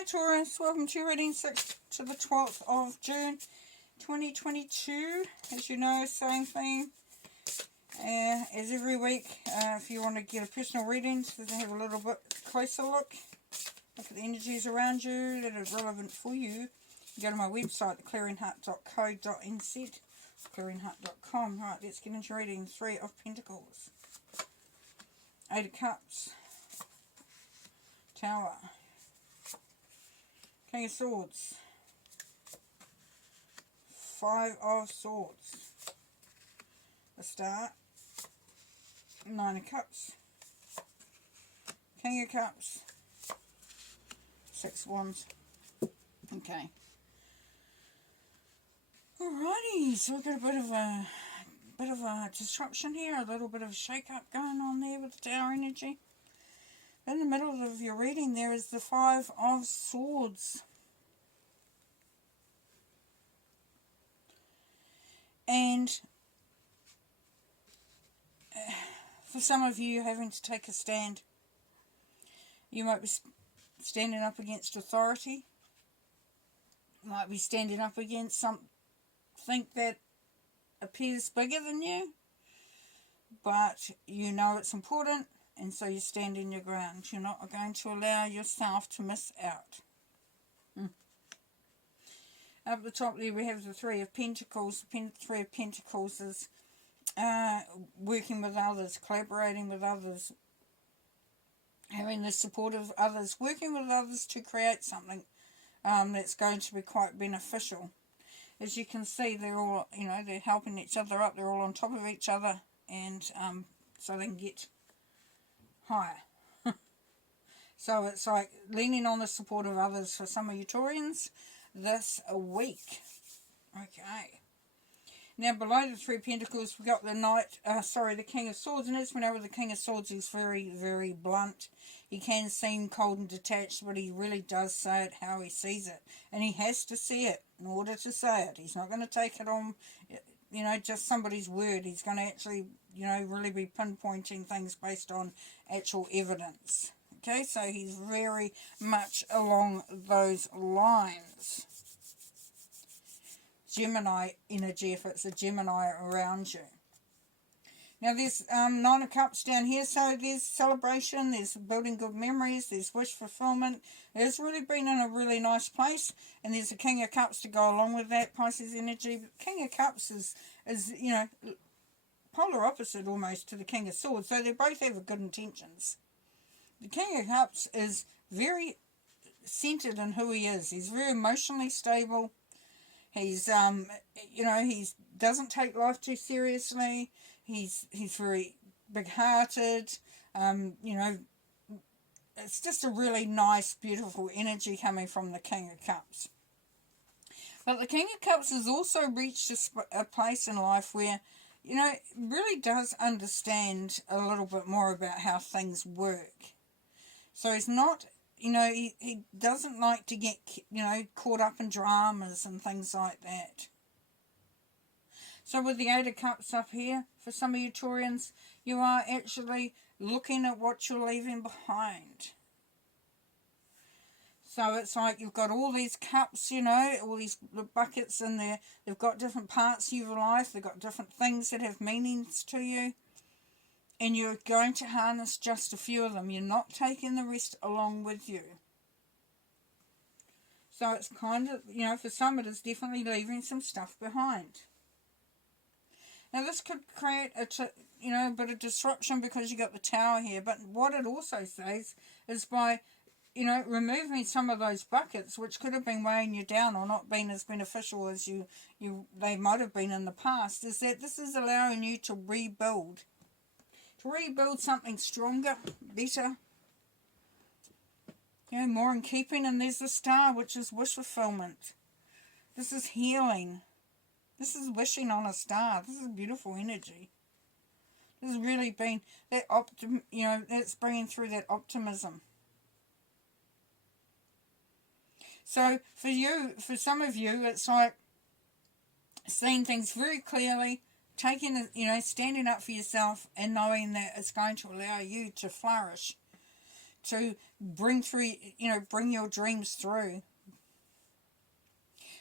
Hi Taurus, welcome to reading 6th to the 12th of June 2022. As you know, same thing as every week. If you want to get a personal reading, so have a little bit closer look at the energies around you that are relevant for you, go to my website, theclearingheart.co.nz, clearingheart.com. Right, let's get into reading. 3 of Pentacles, 8 of Cups, Tower, King of Swords, 5 of Swords, the Star, 9 of Cups, King of Cups, 6 Wands. Okay. Alrighty, so we've got a bit of a disruption here, a little bit of a shake-up going on there with the Tower energy. In the middle of your reading there is the 5 of Swords. And for some of you having to take a stand, you might be standing up against authority, you might be standing up against something that appears bigger than you, but you know it's important, and so you stand in your ground. You're not going to allow yourself to miss out. Up the top there we have the 3 of Pentacles. The 3 of Pentacles is working with others, collaborating with others, having the support of others, working with others to create something that's going to be quite beneficial. As you can see, they're all, they're helping each other up. They're all on top of each other, and so they can get higher. So it's like leaning on the support of others for some of you Taurians this week. Okay. Now below the 3 of Pentacles we've got the the King of Swords, and as we know with the King of Swords he's very, very blunt. He can seem cold and detached, but he really does say it how he sees it. And he has to see it in order to say it. He's not going to take it on, just somebody's word. He's going to actually, really be pinpointing things based on actual evidence. Okay, so he's very much along those lines. Gemini energy, if it's a Gemini around you. Now there's 9 of Cups down here, so there's celebration, there's building good memories, there's wish fulfillment. It's really been in a really nice place, and there's a King of Cups to go along with that, Pisces energy. But King of Cups is polar opposite almost to the King of Swords, so they both have good intentions. The King of Cups is very centered in who he is. He's very emotionally stable. He's, he doesn't take life too seriously. He's very big-hearted. It's just a really nice, beautiful energy coming from the King of Cups. But the King of Cups has also reached a place in life where, really does understand a little bit more about how things work. So he's not, he doesn't like to get, caught up in dramas and things like that. So with the 8 of Cups up here, for some of you Taurians, you are actually looking at what you're leaving behind. So it's like you've got all these cups, all these buckets in there. They've got different parts of your life. They've got different things that have meanings to you. And you're going to harness just a few of them. You're not taking the rest along with you. So it's kind of, for some it is definitely leaving some stuff behind. Now this could create a bit of disruption because you got the Tower here. But what it also says is by, removing some of those buckets, which could have been weighing you down or not being as beneficial as they might have been in the past, is that this is allowing you to rebuild. To rebuild something stronger, better, more in keeping. And there's the Star, which is wish fulfillment. This is healing. This is wishing on a star. This is beautiful energy. This has really been that it's bringing through that optimism. So for some of you, it's like seeing things very clearly, taking, standing up for yourself and knowing that it's going to allow you to flourish, to bring through, bring your dreams through.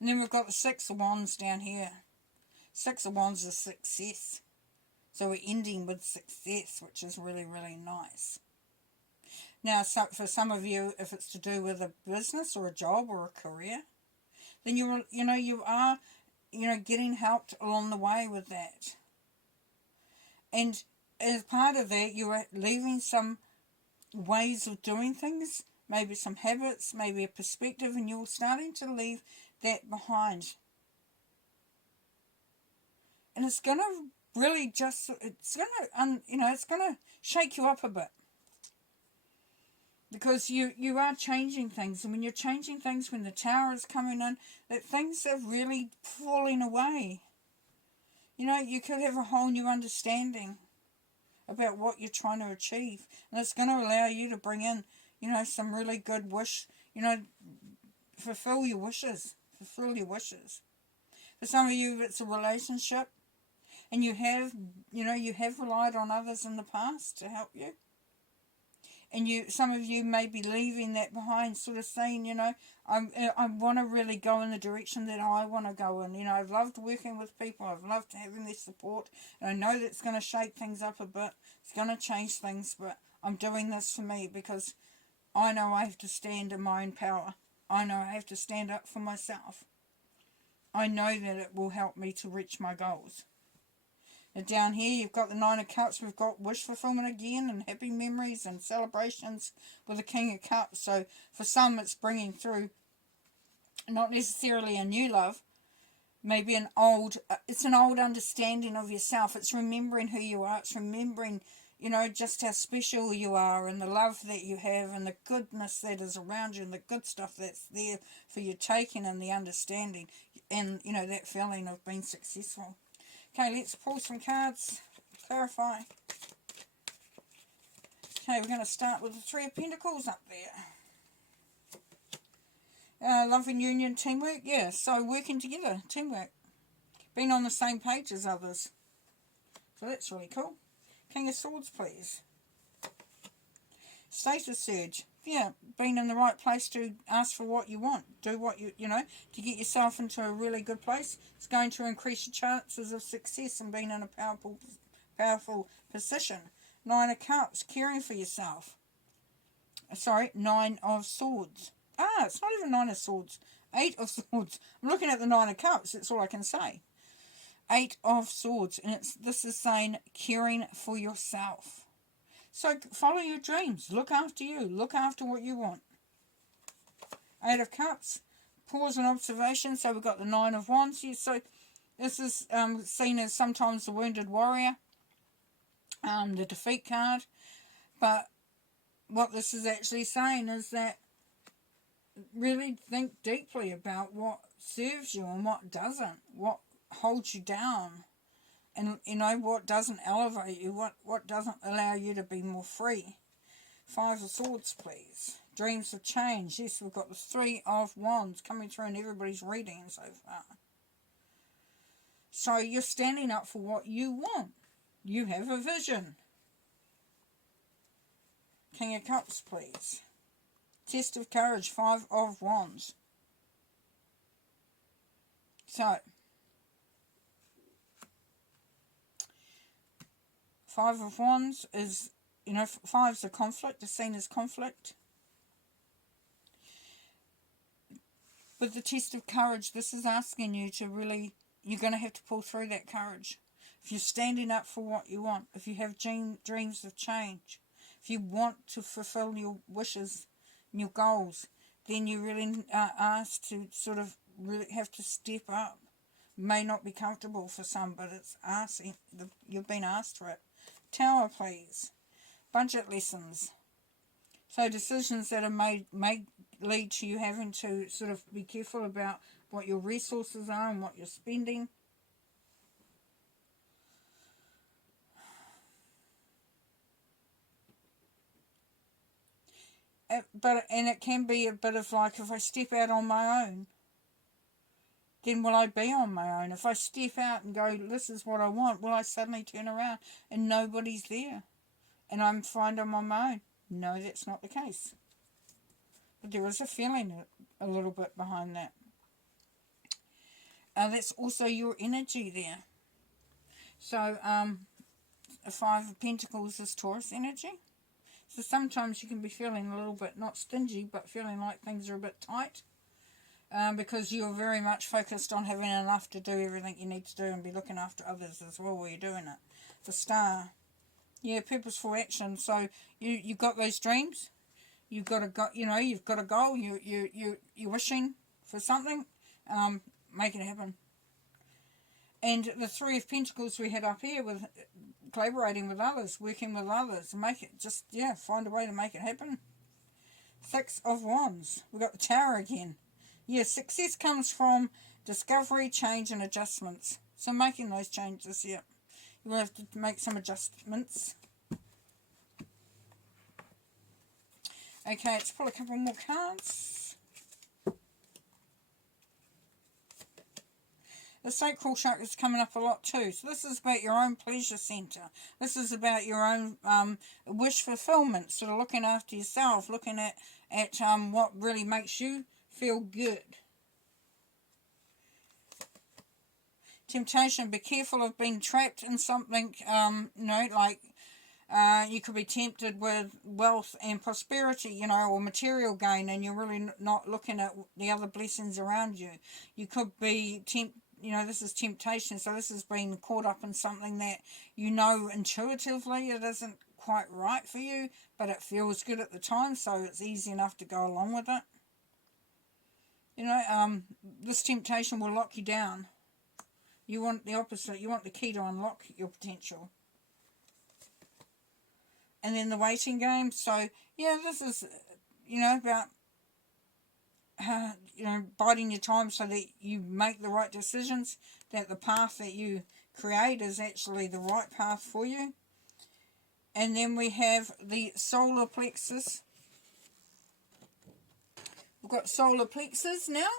And then we've got the Six of Wands down here. Six of Wands is success. So we're ending with success, which is really, really nice. Now, so for some of you, if it's to do with a business or a job or a career, then you are getting helped along the way with that. And as part of that, you are leaving some ways of doing things, maybe some habits, maybe a perspective, and you're starting to leave that behind. And it's going to really it's going to shake you up a bit. Because you are changing things. And when you're changing things, when the Tower is coming in, that things are really falling away. You could have a whole new understanding about what you're trying to achieve. And it's going to allow you to bring in, some really good fulfill your wishes. Fulfill your wishes. For some of you, it's a relationship. And you have relied on others in the past to help you. And some of you may be leaving that behind, sort of saying, I want to really go in the direction that I want to go in. I've loved working with people. I've loved having their support. And I know that's going to shake things up a bit. It's going to change things, but I'm doing this for me because I know I have to stand in my own power. I know I have to stand up for myself. I know that it will help me to reach my goals. And down here you've got the Nine of Cups. We've got wish fulfillment again and happy memories and celebrations with the King of Cups. So for some it's bringing through not necessarily a new love, maybe it's an old understanding of yourself. It's remembering who you are. It's remembering, just how special you are and the love that you have and the goodness that is around you and the good stuff that's there for you taking and the understanding and, that feeling of being successful. Okay, let's pull some cards, clarify. Okay, we're going to start with the Three of Pentacles up there. Love and union, teamwork, yeah, so working together, teamwork. Being on the same page as others. So that's really cool. King of Swords, please. Status surge. Yeah, being in the right place to ask for what you want. Do what to get yourself into a really good place. It's going to increase your chances of success and being in a powerful position. Nine of Cups, caring for yourself. Sorry, Nine of Swords. It's not even Nine of Swords. Eight of Swords. I'm looking at the Nine of Cups, that's all I can say. Eight of Swords, and this is saying caring for yourself. So follow your dreams. Look after you. Look after what you want. Eight of Cups. Pause and observation. So we've got the Nine of Wands here. So this is seen as sometimes the wounded warrior. The defeat card. But what this is actually saying is that really think deeply about what serves you and what doesn't. What holds you down. And, what doesn't elevate you, what doesn't allow you to be more free. Five of Swords, please. Dreams of change. Yes, we've got the Three of Wands coming through in everybody's reading so far. So you're standing up for what you want. You have a vision. King of Cups, please. Test of courage. Five of Wands. So Five of Wands is, five's a conflict, is seen as conflict. With the Test of Courage, this is asking you to really, you're going to have to pull through that courage. If you're standing up for what you want, if you have dreams of change, if you want to fulfill your wishes and your goals, then you really are asked to sort of really have to step up. May not be comfortable for some, but it's asking, you've been asked for it. Tower, please. Budget lessons. So decisions that are made may lead to you having to sort of be careful about what your resources are and what you're spending. And it can be a bit of like, if I step out on my own, then will I be on my own? If I step out and go, this is what I want, will I suddenly turn around and nobody's there? And I'm on my own. No, that's not the case. But there is a feeling a little bit behind that. That's also your energy there. So, the Five of Pentacles is Taurus energy. So sometimes you can be feeling a little bit, not stingy, but feeling like things are a bit tight. Because you're very much focused on having enough to do everything you need to do and be looking after others as well while you're doing it. The Star. Yeah, purposeful action. So you got those dreams. You've got a go, you've got a goal. You're wishing for something. Make it happen. And the Three of Pentacles we had up here with collaborating with others, working with others, make it just, find a way to make it happen. Six of Wands. We've got the Tower again. Yeah, success comes from discovery, change and adjustments. So making those changes, You will have to make some adjustments. Okay, let's pull a couple more cards. The sacral chakra is coming up a lot too. So this is about your own pleasure centre. This is about your own wish fulfillment. Sort of looking after yourself, looking at what really makes you feel good. Temptation, be careful of being trapped in something, you could be tempted with wealth and prosperity, or material gain, and you're really not looking at the other blessings around you. You could be this is temptation, so this is being caught up in something that intuitively it isn't quite right for you, but it feels good at the time, so it's easy enough to go along with it. This temptation will lock you down. You want the opposite. You want the key to unlock your potential. And then the waiting game. So, this is, about, biding your time so that you make the right decisions, that the path that you create is actually the right path for you. And then we have the solar plexus. We've got solar plexus now.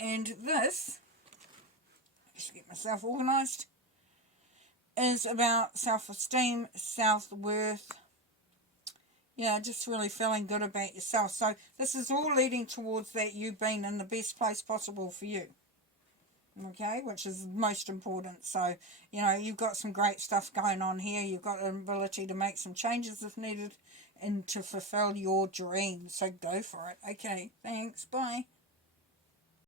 And this, just get myself organised, is about self-esteem, self-worth, just really feeling good about yourself. So this is all leading towards that you being in the best place possible for you, okay, which is most important. So, you've got some great stuff going on here. You've got an ability to make some changes if needed and to fulfill your dreams. So go for it. Okay, thanks, bye.